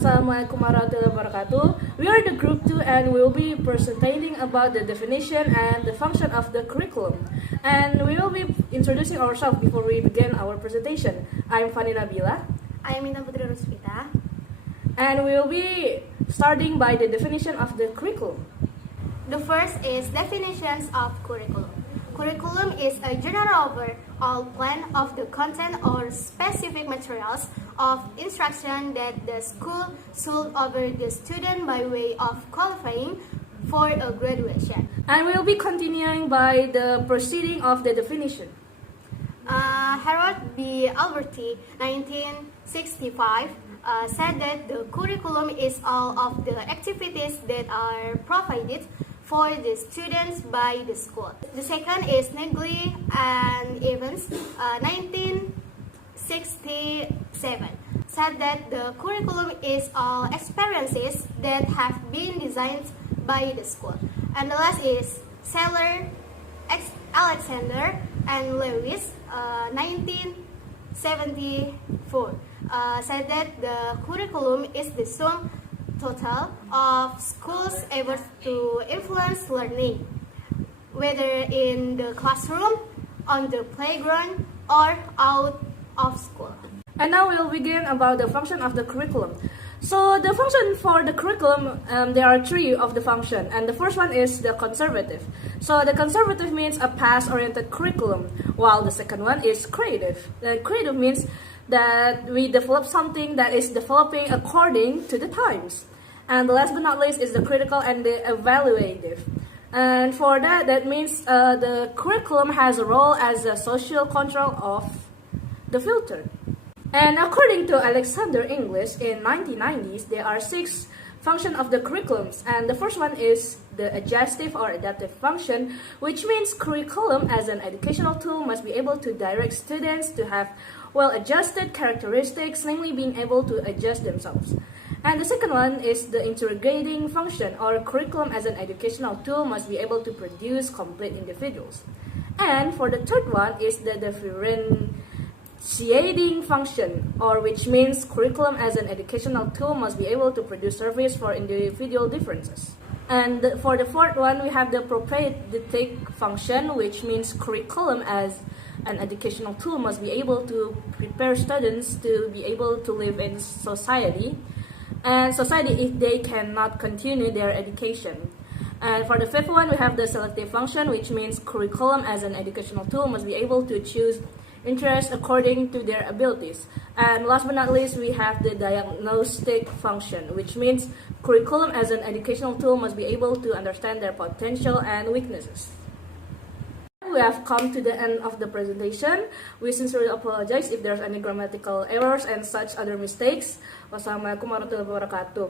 Assalamualaikum warahmatullahi wabarakatuh. We are the group 2 and we will be presenting about the definition and the function of the curriculum. And we will be introducing ourselves before we begin our presentation. I'm Fanny Nabiilah. I am Intan Putri Rusvita. And we will be starting by the definition of the curriculum. The first is definitions of curriculum. Curriculum is a general overall plan of the content or specific materials of instruction that the school should offer the student by way of qualifying for a graduation. And we will be continuing by the proceeding of the definition. Harold B. Alberti, 1965, said that the curriculum is all of the activities that are provided for the students by the school. The second is Negley and Evans, 1967, said that the curriculum is all experiences that have been designed by the school. And the last is Seller, Alexander, and Lewis, 1974, said that the curriculum is the sum total of schools' efforts to influence learning, whether in the classroom, on the playground, or out of school. And now we'll begin about the function of the curriculum. So the function for the curriculum, there are three of the function, and the first one is the conservative. So the conservative means a past-oriented curriculum, while the second one is creative. The creative means that we develop something that is developing according to the times. And the last but not least is the critical and the evaluative. And for that, that means the curriculum has a role as a social control of the filter. And according to Alexander English in 1990s, there are 6 functions of the curriculums. And the first one is the adjustive or adaptive function, which means curriculum as an educational tool must be able to direct students to have well-adjusted characteristics, namely being able to adjust themselves. And the second one is the integrating function, or curriculum as an educational tool must be able to produce complete individuals. And for the third one is the differentiating function, or which means curriculum as an educational tool must be able to produce service for individual differences. And for the fourth one, we have the propedeutic function, which means curriculum as an educational tool must be able to prepare students to be able to live in society, and society if they cannot continue their education. And for the fifth one, we have the selective function, which means curriculum as an educational tool must be able to choose interests according to their abilities. And last but not least, we have the diagnostic function, which means curriculum as an educational tool must be able to understand their potential and weaknesses. We have come to the end of the presentation. We sincerely apologize if there's any grammatical errors and such other mistakes. Wassalamualaikum warahmatullahi wabarakatuh.